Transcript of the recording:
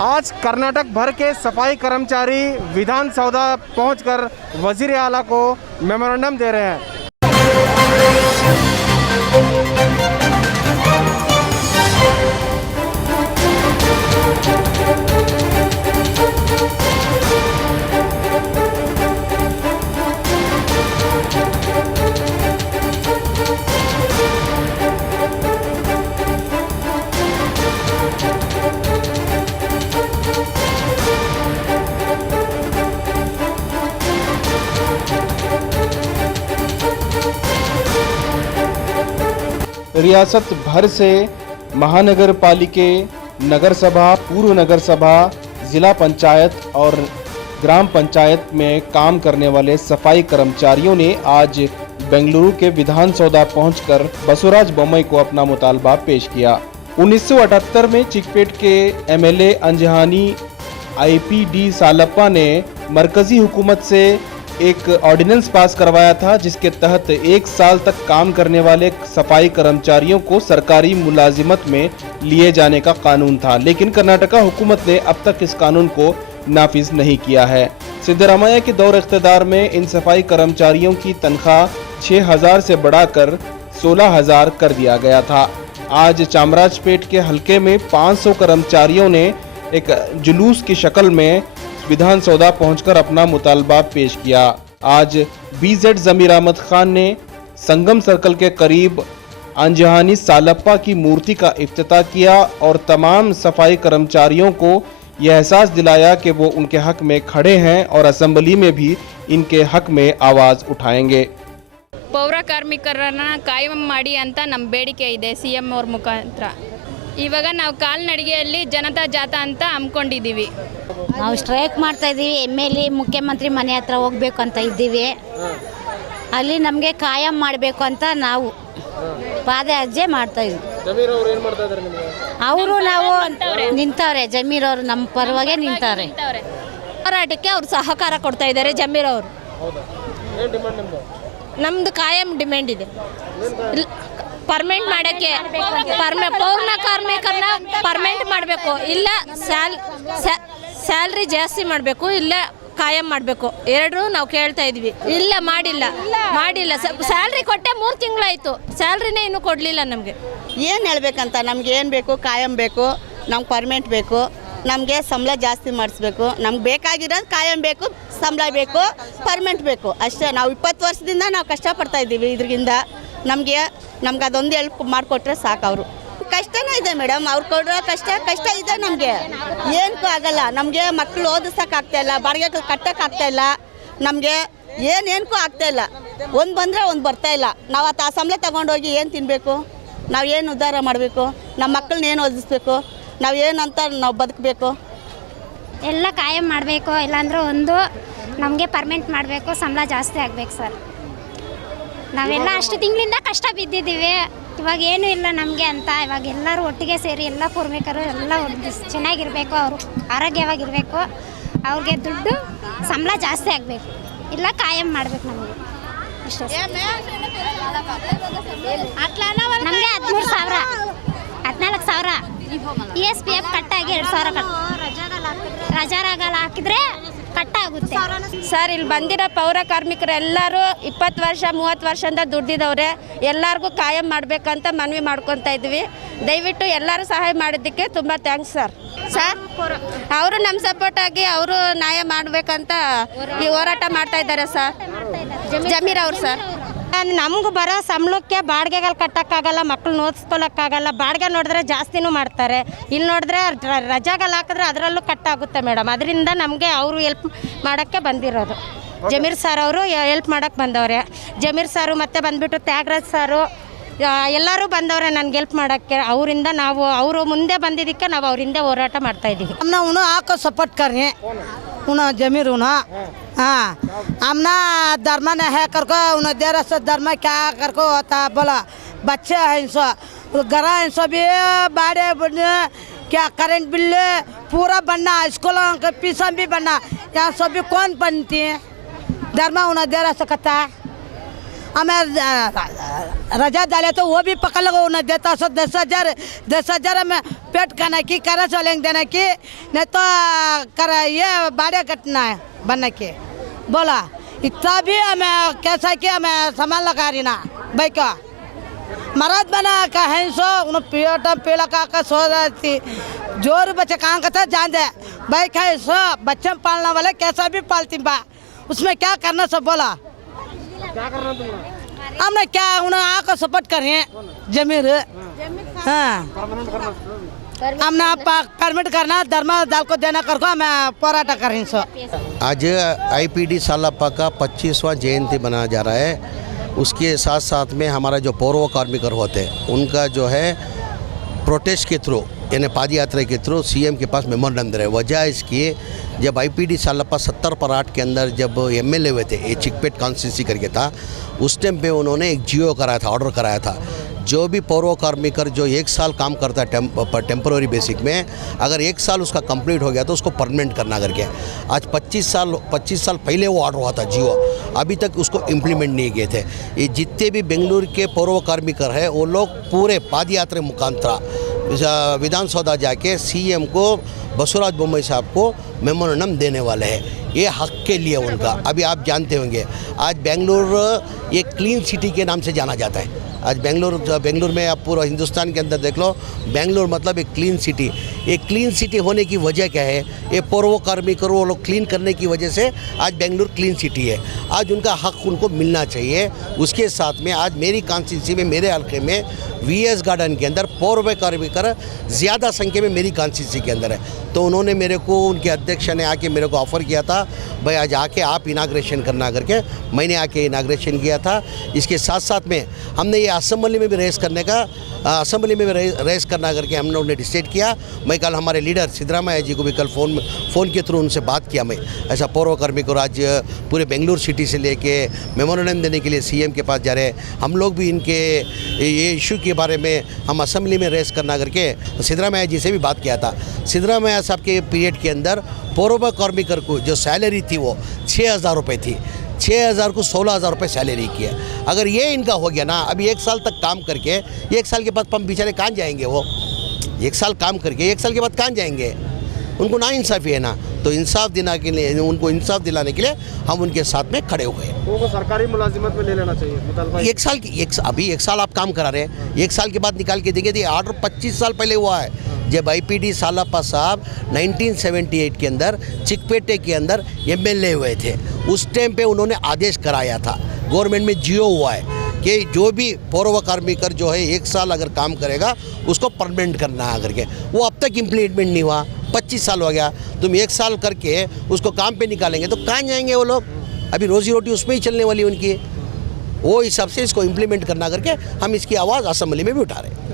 आज कर्नाटक भर के सफाई कर्मचारी विधान सौदा पहुंचकर वजीर आला को मेमोरेंडम दे रहे हैं। रियासत भर से महानगर पालिके, नगर सभा, पूर्व नगर सभा, जिला पंचायत और ग्राम पंचायत में काम करने वाले सफाई कर्मचारियों ने आज बेंगलुरु के विधान सौदा पहुंचकर बसवराज बोम्मई को अपना मुतालबा पेश किया। 1978 में चिकपेट के एमएलए अंजहानी आईपीडी सालप्पा ने मरकजी हुकूमत से एक ऑर्डिनेंस पास करवाया था, जिसके तहत 1 साल तक काम करने वाले सफाई कर्मचारियों को सरकारी मुलाजिमत में लिए जाने का कानून था। लेकिन कर्नाटका हुकूमत ने अब तक इस कानून को नाफिज नहीं किया है। सिद्धरामैया के दौर इख्तियार में इन सफाई कर्मचारियों की तनख्वाह 6,000 से बढ़ाकर 16,000 कर दिया गया था। आज चामराजपेट के हलके में 500 कर्मचारियों ने एक जुलूस की शक्ल में विधान सौदा पहुंचकर अपना मुतालबा पेश किया। आज बीजेड जमीर अहमद खान ने संगम सर्कल के करीब अंजहानी सालप्पा की मूर्ति का इफ्तिताह किया और तमाम सफाई कर्मचारियों को यह एहसास दिलाया कि वो उनके हक में खड़े हैं और असेंबली में भी इनके हक में आवाज उठाएंगे। ಪೌರ ಕಾರ್ಮಿಕರನ್ನ ಕಾಯಂ ಮಾಡಿ ಅಂತ ನಮ್ಮ ಬೇಡಿಕೆ ಇದೆ ಸಿಎಂ ಅವ್ರ ಮುಖಾಂತರ। ಇವಾಗ ನಾವು ಕಾಲ್ನಡಿಗೆಯಲ್ಲಿ ಜನತಾ ಜಾಥಾ ಅಂತ ಹಮ್ಮಿಕೊಂಡಿದ್ದೀವಿ। ನಾವು ಸ್ಟ್ರೈಕ್ ಮಾಡ್ತಾ ಇದ್ದೀವಿ, ಎಮ್ಎಲ್ಎ ಮುಖ್ಯಮಂತ್ರಿ ಮನೆ ಹತ್ರ ಹೋಗ್ಬೇಕು ಅಂತ ಇದ್ದೀವಿ। ಅಲ್ಲಿ ನಮಗೆ ಕಾಯಂ ಮಾಡಬೇಕು ಅಂತ ನಾವು ಪಾದಯಾತ್ರೆ ಮಾಡ್ತಾ ಇದ್ದೀವಿ। ಅವರು ನಾವು ನಿಂತವ್ರೆ, ಜಮೀರ್ ಅವರು ನಮ್ಮ ಪರವಾಗಿ ನಿಂತವ್ರೆ। ಹೋರಾಟಕ್ಕೆ ಅವ್ರು ಸಹಕಾರ ಕೊಡ್ತಾ ಇದ್ದಾರೆ ಜಮೀರ್ ಅವರು। ನಮ್ದು ಕಾಯಂ ಡಿಮ್ಯಾಂಡ್ ಇದೆ, ಪರ್ಮನೆಂಟ್ ಮಾಡೋಕ್ಕೆ ಪೌರ ಕಾರ್ಮಿಕರನ್ನ ಪರ್ಮನೆಂಟ್ ಮಾಡಬೇಕು, ಇಲ್ಲ ಸ್ಯಾಲ್ರಿ ಜಾಸ್ತಿ ಮಾಡಬೇಕು, ಇಲ್ಲ ಕಾಯಂ ಮಾಡಬೇಕು, ಎರಡೂ ನಾವು ಕೇಳ್ತಾ ಇದ್ವಿ। ಇಲ್ಲ ಮಾಡಿಲ್ಲ ಸ್ಯಾಲ್ರಿ ಕೊಟ್ಟೆ 3 ತಿಂಗಳಾಯಿತು, ಸ್ಯಾಲ್ರಿನೇ ಇನ್ನೂ ಕೊಡಲಿಲ್ಲ ನಮಗೆ। ಏನು ಹೇಳಬೇಕಂತ, ನಮ್ಗೆ ಏನು ಬೇಕು, ಕಾಯಂ ಬೇಕು, ನಮ್ಗೆ ಪರ್ಮನೆಂಟ್ ಬೇಕು, ನಮಗೆ ಸಂಬಳ ಜಾಸ್ತಿ ಮಾಡಿಸ್ಬೇಕು, ನಮ್ಗೆ ಬೇಕಾಗಿರೋದು ಕಾಯಂ ಬೇಕು, ಸಂಬಳ ಬೇಕು, ಪರ್ಮನೆಂಟ್ ಬೇಕು ಅಷ್ಟೇ। ನಾವು 20 ವರ್ಷದಿಂದ ನಾವು ಕಷ್ಟಪಡ್ತಾ ಇದ್ದೀವಿ, ಇದ್ರಿಂದ ನಮಗೆ ಅದೊಂದು ಹೆಲ್ಪ್ ಮಾಡಿಕೊಟ್ರೆ ಸಾಕು। ಅವರು ಕಷ್ಟನೇ ಇದೆ ಮೇಡಮ್, ಅವ್ರು ಕೊಡೋ ಕಷ್ಟ ಇದೆ ನಮಗೆ, ಏನಕ್ಕೂ ಆಗಲ್ಲ। ನಮಗೆ ಮಕ್ಕಳು ಓದಿಸೋಕ್ಕಾಗ್ತಾಯಿಲ್ಲ, ಬಾಡಿಗೆ ಕಟ್ಟೋಕ್ಕಾಗ್ತಾಯಿಲ್ಲ, ನಮಗೆ ಏನಕ್ಕೂ ಆಗ್ತಾಯಿಲ್ಲ। ಒಂದು ಬಂದರೆ ಒಂದು ಬರ್ತಾಯಿಲ್ಲ। ನಾವು ಆ ಸಂಬಳ ತಗೊಂಡೋಗಿ ಏನು ತಿನ್ನಬೇಕು, ನಾವು ಏನು ಉದ್ಧಾರ ಮಾಡಬೇಕು, ನಮ್ಮ ಮಕ್ಕಳನ್ನ ಏನು ಓದಿಸ್ಬೇಕು, ನಾವು ಏನಂತ ನಾವು ಬದುಕಬೇಕು। ಎಲ್ಲ ಕಾಯಂ ಮಾಡಬೇಕು, ಇಲ್ಲಾಂದ್ರೆ ಒಂದು ನಮಗೆ ಪರ್ಮನೆಂಟ್ ಮಾಡಬೇಕು, ಸಂಬಳ ಜಾಸ್ತಿ ಆಗಬೇಕು ಸರ್। ನಾವೆಲ್ಲ ಅಷ್ಟು ತಿಂಗಳಿಂದ ಕಷ್ಟ ಬಿದ್ದಿದ್ದೀವಿ, ಇವಾಗ ಏನೂ ಇಲ್ಲ ನಮಗೆ ಅಂತ। ಇವಾಗ ಎಲ್ಲರೂ ಒಟ್ಟಿಗೆ ಸೇರಿ ಎಲ್ಲ ಕಾರ್ಮಿಕರು ಎಲ್ಲ ಚೆನ್ನಾಗಿರಬೇಕು, ಅವರು ಆರೋಗ್ಯವಾಗಿರಬೇಕು, ಅವ್ರಿಗೆ ದುಡ್ಡು ಸಂಬಳ ಜಾಸ್ತಿ ಆಗಬೇಕು, ಇಲ್ಲ ಕಾಯಂ ಮಾಡಬೇಕು ನಮಗೆ ಇಷ್ಟೇ। ನಮಗೆ 13,000 14,000 ESPF ಕಟ್ಟಾಗಿ 2,000 ರಜಾರಾಗಲ್ಲ ಹಾಕಿದ್ರೆ ಕಟ್ಟಾಗುತ್ತೆ ಸರ್। ಇಲ್ಲಿ ಬಂದಿರೋ ಪೌರ ಕಾರ್ಮಿಕರು ಎಲ್ಲರೂ 20 ವರ್ಷ 30 ವರ್ಷದಿಂದ ದುಡ್ದಿದ್ದವ್ರೆ, ಎಲ್ಲರಿಗೂ ಕಾಯಂ ಮಾಡಬೇಕಂತ ಮನವಿ ಮಾಡ್ಕೊತಾ ಇದ್ವಿ। ದಯವಿಟ್ಟು ಎಲ್ಲರೂ ಸಹಾಯ ಮಾಡಿದ್ದಕ್ಕೆ ತುಂಬ ಥ್ಯಾಂಕ್ಸ್ ಸರ್। ಅವರು ನಮ್ಮ ಸಪೋರ್ಟ್ ಆಗಿ ಅವರು ನ್ಯಾಯ ಮಾಡಬೇಕಂತ ಈ ಹೋರಾಟ ಮಾಡ್ತಾ ಇದ್ದಾರೆ ಸರ್, ಜಮೀರ್ ಅವರು ಸರ್। ನಮಗೂ ಬರೋ ಸಂಬಳಕ್ಕೆ ಬಾಡಿಗೆಗಳು ಕಟ್ಟೋಕ್ಕಾಗಲ್ಲ, ಮಕ್ಕಳು ಓದಿಸ್ಕೊಳ್ಳೋಕ್ಕಾಗಲ್ಲ, ಬಾಡಿಗೆ ನೋಡಿದ್ರೆ ಜಾಸ್ತಿನೂ ಮಾಡ್ತಾರೆ, ಇಲ್ಲಿ ನೋಡಿದ್ರೆ ರಜಾಗಳು ಹಾಕಿದ್ರೆ ಅದರಲ್ಲೂ ಕಟ್ಟಾಗುತ್ತೆ ಮೇಡಮ್। ಅದರಿಂದ ನಮಗೆ ಅವರು ಹೆಲ್ಪ್ ಮಾಡೋಕ್ಕೆ ಬಂದಿರೋದು, ಜಮೀರ್ ಸರ್ ಅವರು ಹೆಲ್ಪ್ ಮಾಡೋಕ್ಕೆ ಬಂದವ್ರೆ। ಜಮೀರ್ ಸಾರು ಮತ್ತು ಬಂದುಬಿಟ್ಟು ತ್ಯಾಗರಾಜ್ ಸಾರು ಎಲ್ಲರೂ ಬಂದವ್ರೆ ನನಗೆ ಹೆಲ್ಪ್ ಮಾಡೋಕ್ಕೆ। ಅವರಿಂದ ನಾವು ಅವರು ಮುಂದೆ ಬಂದಿದ್ದಕ್ಕೆ ನಾವು ಅವರಿಂದ ಹೋರಾಟ ಮಾಡ್ತಾಯಿದ್ದೀವಿ। हमने आपको सपोर्ट कर रहे हैं, उन्हें जमीर उन्हें हाँ हमना धर्म ने है करको उन्हें देर से धर्म क्या करको होता बोला बच्चे हैं इनसे घर इनसे भी बाड़े बनने क्या करेंट बिल पूरा बनना, स्कूलों के फीस भी बनना, यहाँ सभी कौन बनती है, धर्म उन्हें देर से कहता है। हमें रजा डाले तो वो भी पकड़ लो उन्हें देता सो 10,000 हमें पेट खाना की करा चलेंगे देने की नहीं तो कर ये बाड़े कटना है बनने के बोला इतना भी हमें कैसा कि हमें सामान लगा रही ना भाई का मराद बना का है सो उन पीला का सो जाती जोर बच्चे कहाँ का था जान दे भाई खाए सो बच्चे पालने वाले कैसा भी पालती बा उसमें क्या करना सब बोला क्या करना तुम्हारा हमने क्या उन्हें आकर सपोर्ट करें जमीर हाँ हमने परमिट करना धर्मा दाल को देना कर को हमें पोराटा करें सो आज आईपीडी सालापा का 25वां जयंती मनाया जा रहा है। उसके साथ साथ में हमारा जो पौरव कार्मिक होते हैं उनका जो है प्रोटेस्ट के थ्रू यानी पाद यात्रा के थ्रू सीएम के पास मेमोरेंडम है। वजह इसकी जब आईपीडी सालापा 70/8 के अंदर जब एमएलए हुए थे, ये चिकपेट कॉन्स्टिट्यूंसी करके था, उस टाइम पे उन्होंने एक जीओ कराया था, ऑर्डर कराया था, जो भी पौरव कार्मिक जो 1 साल काम करता है टेम्पररी बेसिक में, अगर 1 साल उसका कंप्लीट हो गया तो उसको परमानेंट करना करके। आज 25 साल पहले वो ऑर्डर हुआ था जियो, अभी तक उसको इम्प्लीमेंट नहीं किए थे। ये जितने भी बेंगलुरु के पौरव कार्मिक है वो लोग पूरे पाद यात्रा मुखांतरा विधानसौधा जाके सीएम को बसवराज बोम्मई साहब को मेमोरेंडम देने वाले हैं। ये हक के लिए उनका। अभी आप जानते होंगे आज बेंगलुरु एक क्लीन सिटी के नाम से जाना जाता है। आज बेंगलुरु में आप पूरा हिंदुस्तान के अंदर देख लो, बेंगलुरु मतलब एक क्लीन सिटी। एक क्लीन सिटी होने की वजह क्या है? ये पौरव कार्मिक वो लोग क्लीन करने की वजह से आज बेंगलुरु क्लीन सिटी है। आज उनका हक उनको मिलना चाहिए। उसके साथ में आज मेरी कॉन्स्टिट्यूंसी में, मेरे हल्के में वीएस गार्डन के अंदर पौरव कार्मिक ज़्यादा संख्या में मेरी कॉन्स्टिट्यूंसी के अंदर है। तो उन्होंने मेरे को, उनके अध्यक्ष ने आके मेरे को ऑफ़र किया था, भाई आज आके आप इनाग्रेशन करना करके। मैंने आके इनाग्रेशन किया था। इसके साथ साथ में हमने ये असेंबली में भी रेस करने का, असेंबली में भी रेस करना करके हम लोगों ने डिसाइड किया। मैं कल हमारे लीडर सिद्धरामैया जी को भी कल फ़ोन के थ्रू उनसे बात किया। मैं ऐसा पौरव कार्मिक को आज पूरे बेंगलुरु सिटी से लेके मेमोरेंडम देने के लिए सीएम के पास जा रहे हैं। हम लोग भी इनके ये इशू के बारे में हम असेंबली में रेस करना करके सिद्धरामैया जी से भी बात किया था। सिद्धरामैया साहब के पीरियड के अंदर पौरव कार्मिक को जो सैलरी थी वो 6,000 रुपये थी। 6,000 को 16,000 रुपये सैलरी की है। अगर ये इनका हो गया ना, अभी 1 साल तक काम करके 1 साल के बाद हम बेचारे कहाँ जाएंगे? वो 1 साल काम करके 1 साल के बाद कहाँ जाएंगे? उनको ना इंसाफ़ी है ना। तो इंसाफ देने के लिए, उनको इंसाफ दिलाने के लिए हम उनके साथ में खड़े हुए हैं। वो सरकारी मुलाजिमत में ले लेना चाहिए। 1 साल की अभी 1 साल आप काम करा रहे हैं, 1 साल के बाद निकाल के देंगे। ये ऑर्डर 25 साल पहले हुआ है। जब आईपीडी सालापा साहब 1978 के अंदर चिकपेटे के अंदर एमएलए हुए थे, उस टाइम पे उन्होंने आदेश कराया था, गवर्नमेंट में जियो हुआ है कि जो भी पौरव कार्मिक जो है 1 साल अगर काम करेगा उसको परमानेंट करना है करके। वो अब तक इम्प्लीमेंट नहीं हुआ। 25 साल हो गया। तुम 1 साल करके उसको काम पे निकालेंगे तो कहाँ जाएंगे वो लोग? अभी रोजी रोटी उसमें ही चलने वाली उनकी। वो हिसाब से इसको इम्प्लीमेंट करना करके हम इसकी आवाज़ असेंबली में भी उठा रहे हैं।